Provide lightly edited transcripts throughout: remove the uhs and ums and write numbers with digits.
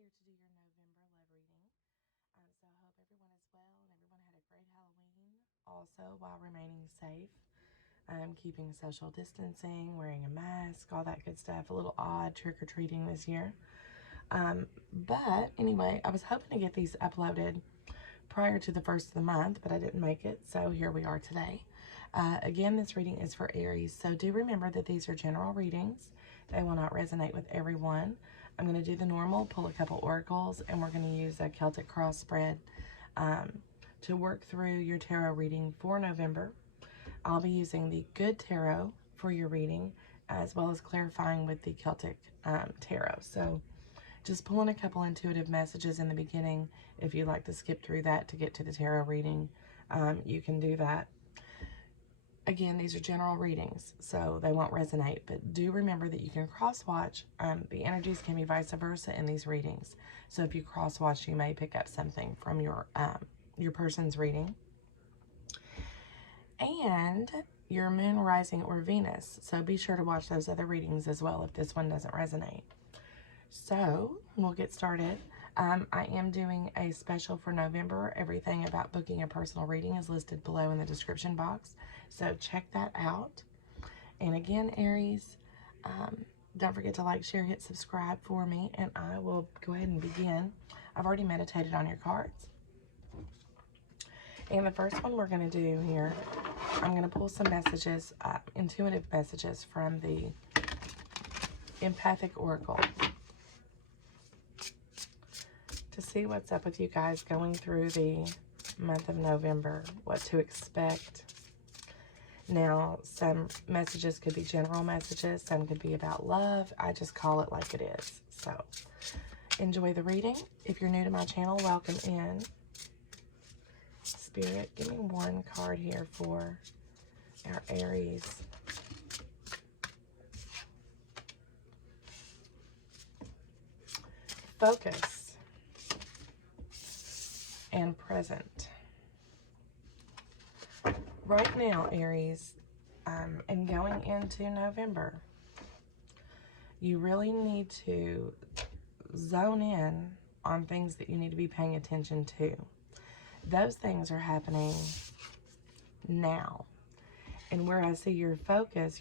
here to do your November love reading. So I hope everyone is well and everyone had a great Halloween. Also, while remaining safe, keeping social distancing, wearing a mask, all that good stuff. A little odd trick-or-treating this year. But anyway, I was hoping to get these uploaded prior to the first of the month, but I didn't make it, so here we are today. Again, this reading is for Aries, so do remember that these are general readings. They will not resonate with everyone. I'm going to do the normal, pull a couple oracles, and we're going to use a Celtic cross spread to work through your tarot reading for November. I'll be using the Good Tarot for your reading, as well as clarifying with the Celtic Tarot. So just pulling a couple intuitive messages in the beginning. If you'd like to skip through that to get to the tarot reading, you can do that. Again, these are general readings, so they won't resonate, but do remember that you can cross-watch. The energies can be vice versa in these readings. So if you cross-watch, you may pick up something from your person's reading. And your moon, rising, or Venus. So be sure to watch those other readings as well if this one doesn't resonate. So we'll get started. I am doing a special for November. Everything about booking a personal reading is listed below in the description box. So check that out. And again, Aries, don't forget to like, share, hit subscribe for me. And I will go ahead and begin. I've already meditated on your cards. And the first one we're going to do here, I'm going to pull some messages, intuitive messages from the Empathic Oracle to see what's up with you guys going through the month of November, what to expect. Now, some messages could be general messages, some could be about love. I just call it like it is. So, enjoy the reading. If you're new to my channel, welcome in. Spirit, give me one card here for our Aries. Focus and present. Right now, Aries, and going into November, you really need to zone in on things that you need to be paying attention to. Those things are happening now. And where I see your focus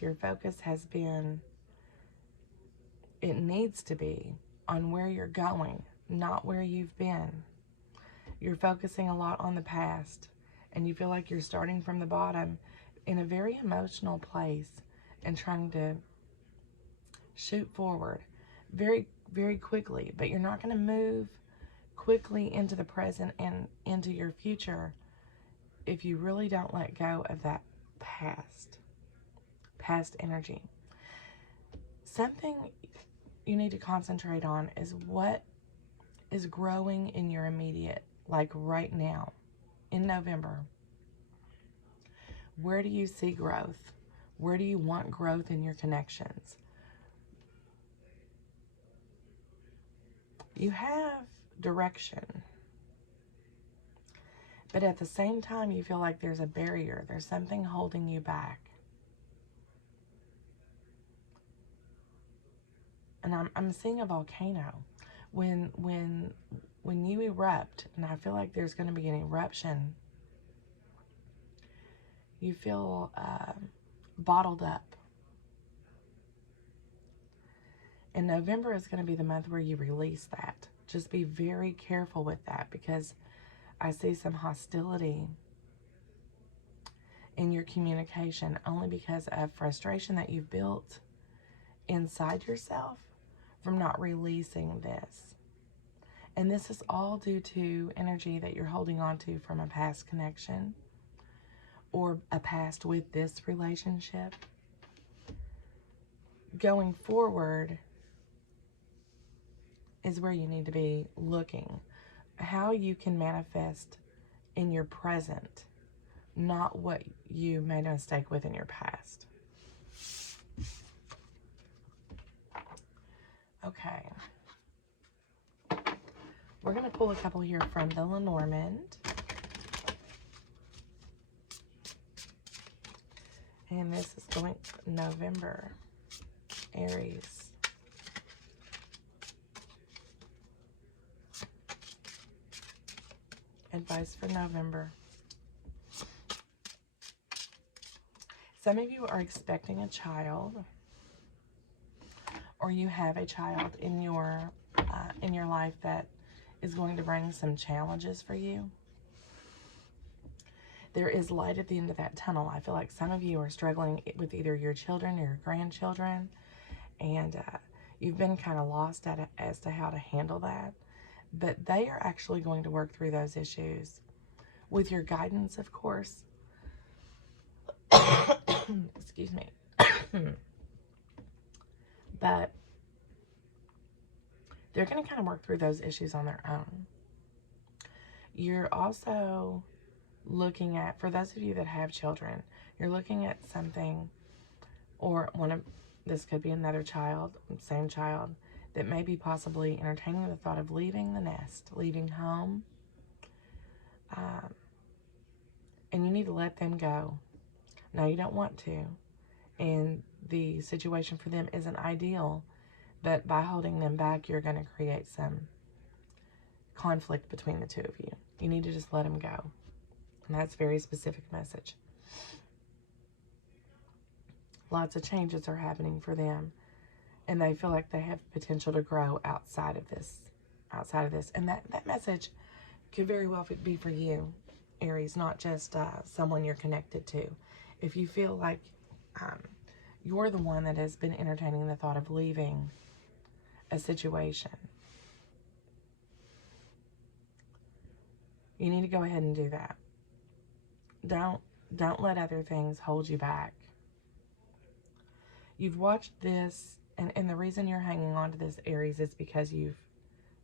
has been, it needs to be on where you're going, not where you've been. You're focusing a lot on the past, and you feel like you're starting from the bottom in a very emotional place and trying to shoot forward very, very quickly. But you're not going to move quickly into the present and into your future if you really don't let go of that past energy. Something you need to concentrate on is what is growing in your immediate, like right now in November. Where do you see growth? Where do you want growth in your connections? You have direction, but at the same time, you feel like there's a barrier. There's something holding you back. And I'm seeing a volcano. When you erupt, and I feel like there's going to be an eruption, you feel bottled up. And November is going to be the month where you release that. Just be very careful with that, because I see some hostility in your communication only because of frustration that you've built inside yourself from not releasing this. And this is all due to energy that you're holding on to from a past connection or a past with this relationship. Going forward is where you need to be looking. How you can manifest in your present, not what you made a mistake with in your past. Okay. We're going to pull a couple here from the Lenormand. And this is going November, Aries. advice for November. Some of you are expecting a child, or you have a child in your life that is going to bring some challenges for you. There is light at the end of that tunnel. I feel like some of you are struggling with either your children or your grandchildren, and you've been kind of lost as to how to handle that. But they are actually going to work through those issues with your guidance, of course. Excuse me. But they're going to kind of work through those issues on their own. You're also looking at, for those of you that have children, you're looking at something, or this could be another child, same child, that may be possibly entertaining the thought of leaving the nest, leaving home. And you need to let them go. Now, you don't want to, and the situation for them isn't ideal, but by holding them back, you're going to create some conflict between the two of you. You need to just let them go. And that's a very specific message. Lots of changes are happening for them, and they feel like they have potential to grow outside of this. And that message could very well be for you, Aries, not just someone you're connected to. If you feel like you're the one that has been entertaining the thought of leaving a situation, you need to go ahead and do that. Don't let other things hold you back. You've watched this, and the reason you're hanging on to this, Aries, is because you've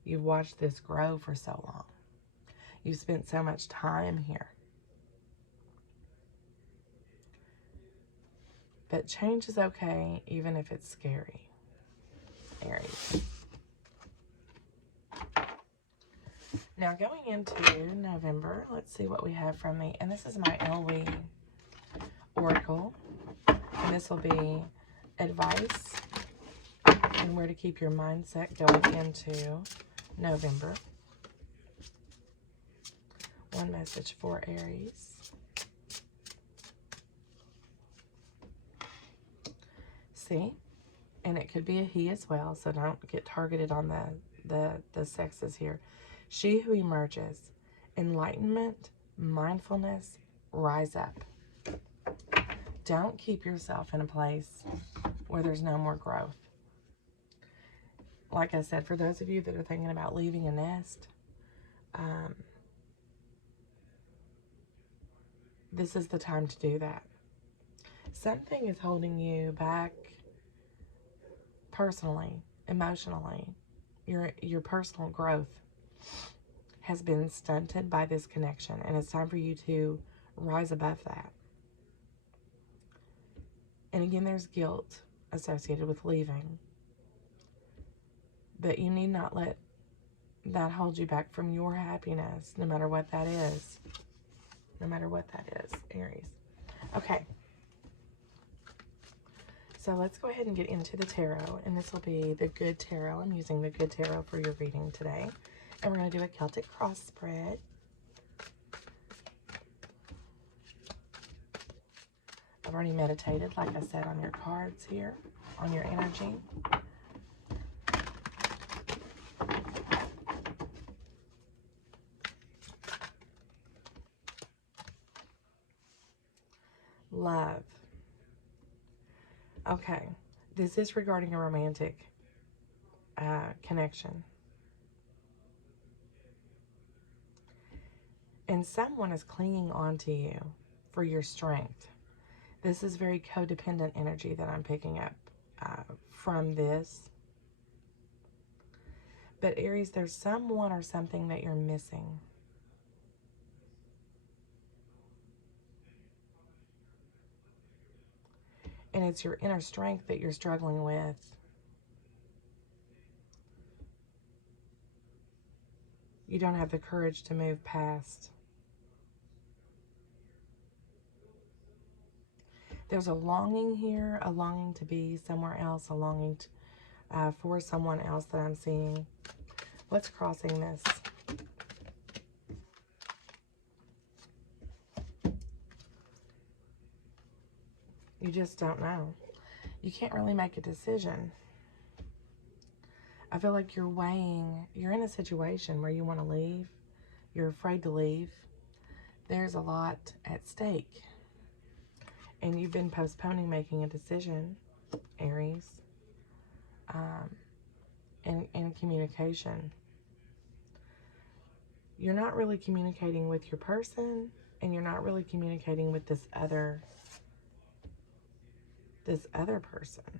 watched this grow for so long. You've spent so much time here. But change is okay, even if it's scary, Aries. Now, going into November, let's see what we have from me. And this is my LV Oracle. And this will be advice and where to keep your mindset going into November. One message for Aries. See? And it could be a he as well, so don't get targeted on the sexes here. She who emerges, enlightenment, mindfulness, rise up. Don't keep yourself in a place where there's no more growth. Like I said, for those of you that are thinking about leaving a nest, this is the time to do that. Something is holding you back personally, emotionally. Your personal growth has been stunted by this connection, and it's time for you to rise above that. And again, there's guilt associated with leaving, but you need not let that hold you back from your happiness, no matter what that is. No matter what that is, Aries. Okay. So let's go ahead and get into the tarot, and this will be the Good Tarot. I'm using the Good Tarot for your reading today. And we're going to do a Celtic cross spread. I've already meditated, like I said, on your cards here, on your energy. Love. Okay, this is regarding a romantic connection. And someone is clinging on to you for your strength. This is very codependent energy that I'm picking up from this. But Aries, there's someone or something that you're missing. And it's your inner strength that you're struggling with. You don't have the courage to move past. There's a longing here, a longing to be somewhere else, a longing for someone else that I'm seeing. What's crossing this? You just don't know. You can't really make a decision. I feel like you're in a situation where you want to leave. You're afraid to leave. There's a lot at stake. And you've been postponing making a decision, Aries, in communication. You're not really communicating with your person, and you're not really communicating with this other person. I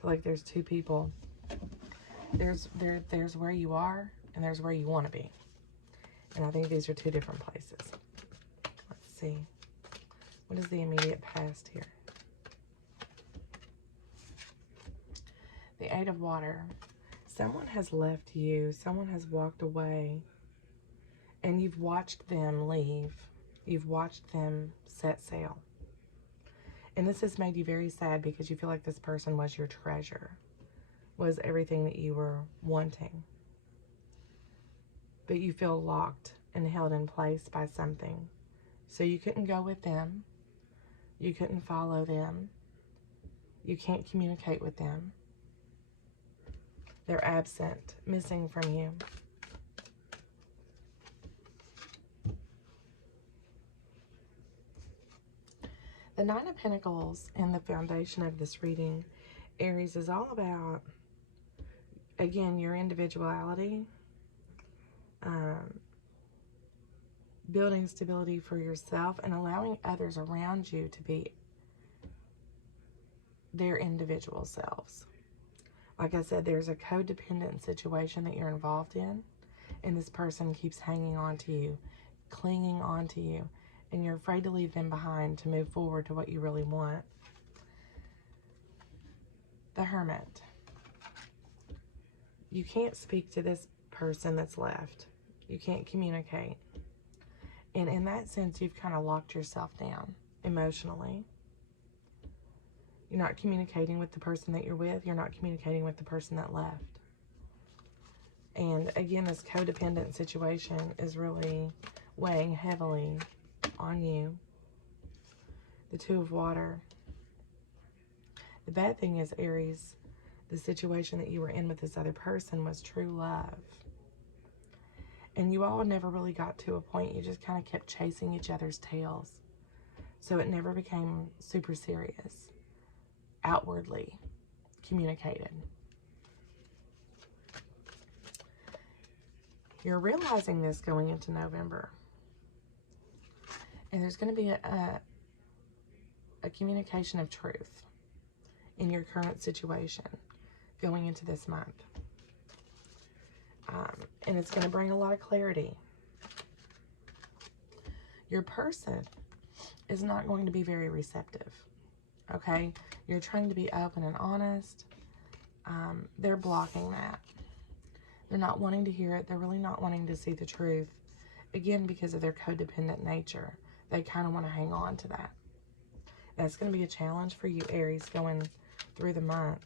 feel like there's two people. There's where you are, and there's where you want to be. And I think these are two different places. Let's see. What is the immediate past here? The Eight of Water. Someone has left you. Someone has walked away. And you've watched them leave. You've watched them set sail. And this has made you very sad because you feel like this person was your treasure. Was everything that you were wanting. But you feel locked and held in place by something. So you couldn't go with them. You couldn't follow them. You can't communicate with them. They're absent, missing from you. The Nine of Pentacles in the foundation of this reading, Aries, is all about, again, your individuality, building stability for yourself, and allowing others around you to be their individual selves. Like I said, there's a codependent situation that you're involved in, and this person keeps hanging on to you, clinging on to you, and you're afraid to leave them behind to move forward to what you really want. The Hermit. You can't speak to this person that's left. You can't communicate. And in that sense, you've kind of locked yourself down emotionally. You're not communicating with the person that you're with. You're not communicating with the person that left. And again, this codependent situation is really weighing heavily on you. The Two of Water. The bad thing is, Aries, the situation that you were in with this other person was true love. And you all never really got to a point. You just kind of kept chasing each other's tails. So it never became super serious, outwardly communicated. You're realizing this going into November. And there's going to be a communication of truth in your current situation going into this month. And it's going to bring a lot of clarity. Your person is not going to be very receptive. Okay? You're trying to be open and honest. They're blocking that. They're not wanting to hear it. They're really not wanting to see the truth. Again, because of their codependent nature. They kind of want to hang on to that. That's going to be a challenge for you, Aries, going through the month.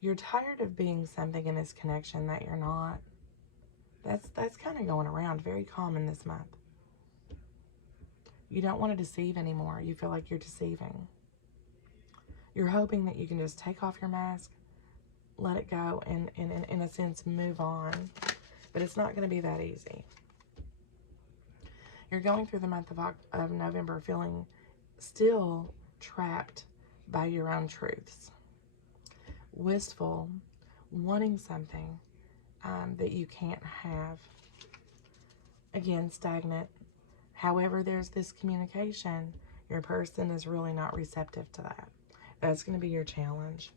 You're tired of being something in this connection that you're not. That's kind of going around, very common this month. You don't want to deceive anymore. You feel like you're deceiving. You're hoping that you can just take off your mask, let it go, and in a sense, move on. But it's not going to be that easy. You're going through the month of November feeling still trapped by your own truths. Wistful, wanting something that you can't have. Again, stagnant. However, there's this communication. Your person is really not receptive to that. That's going to be your challenge.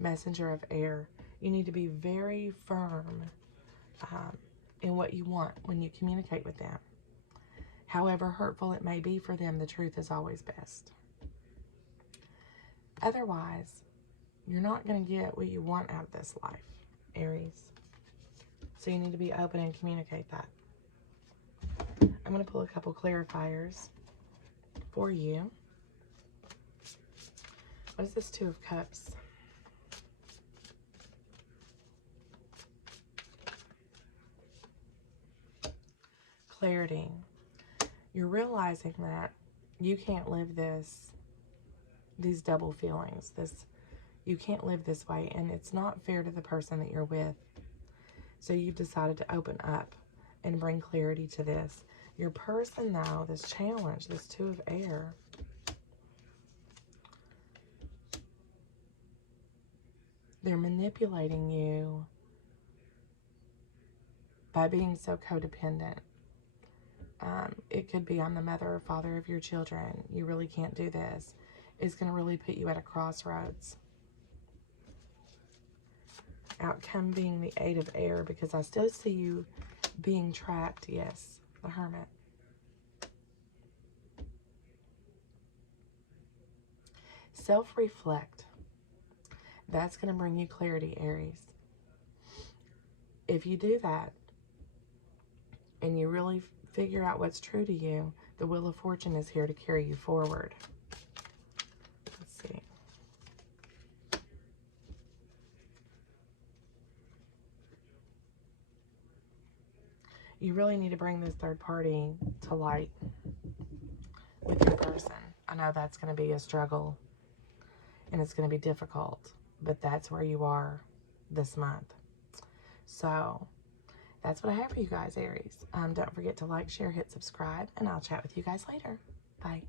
Messenger of air. You need to be very firm in what you want when you communicate with them. However hurtful it may be for them, the truth is always best. Otherwise, you're not going to get what you want out of this life, Aries. So you need to be open and communicate that. I'm going to pull a couple clarifiers for you. What is this Two of Cups? clarity. You're realizing that you can't live these double feelings. You can't live this way, and it's not fair to the person that you're with. So you've decided to open up and bring clarity to this. Your person, though, this challenge, this Two of Air, they're manipulating you by being so codependent. It could be, I'm the mother or father of your children. You really can't do this. It's going to really put you at a crossroads. Outcome being the Eight of Air, because I still see you being trapped. Yes, the Hermit. Self-reflect. That's going to bring you clarity, Aries. If you do that, and you really figure out what's true to you, the Wheel of Fortune is here to carry you forward. Let's see. You really need to bring this third party to light with your person. I know that's going to be a struggle, and it's going to be difficult, but that's where you are this month. So that's what I have for you guys, Aries. Don't forget to like, share, hit subscribe, and I'll chat with you guys later. Bye.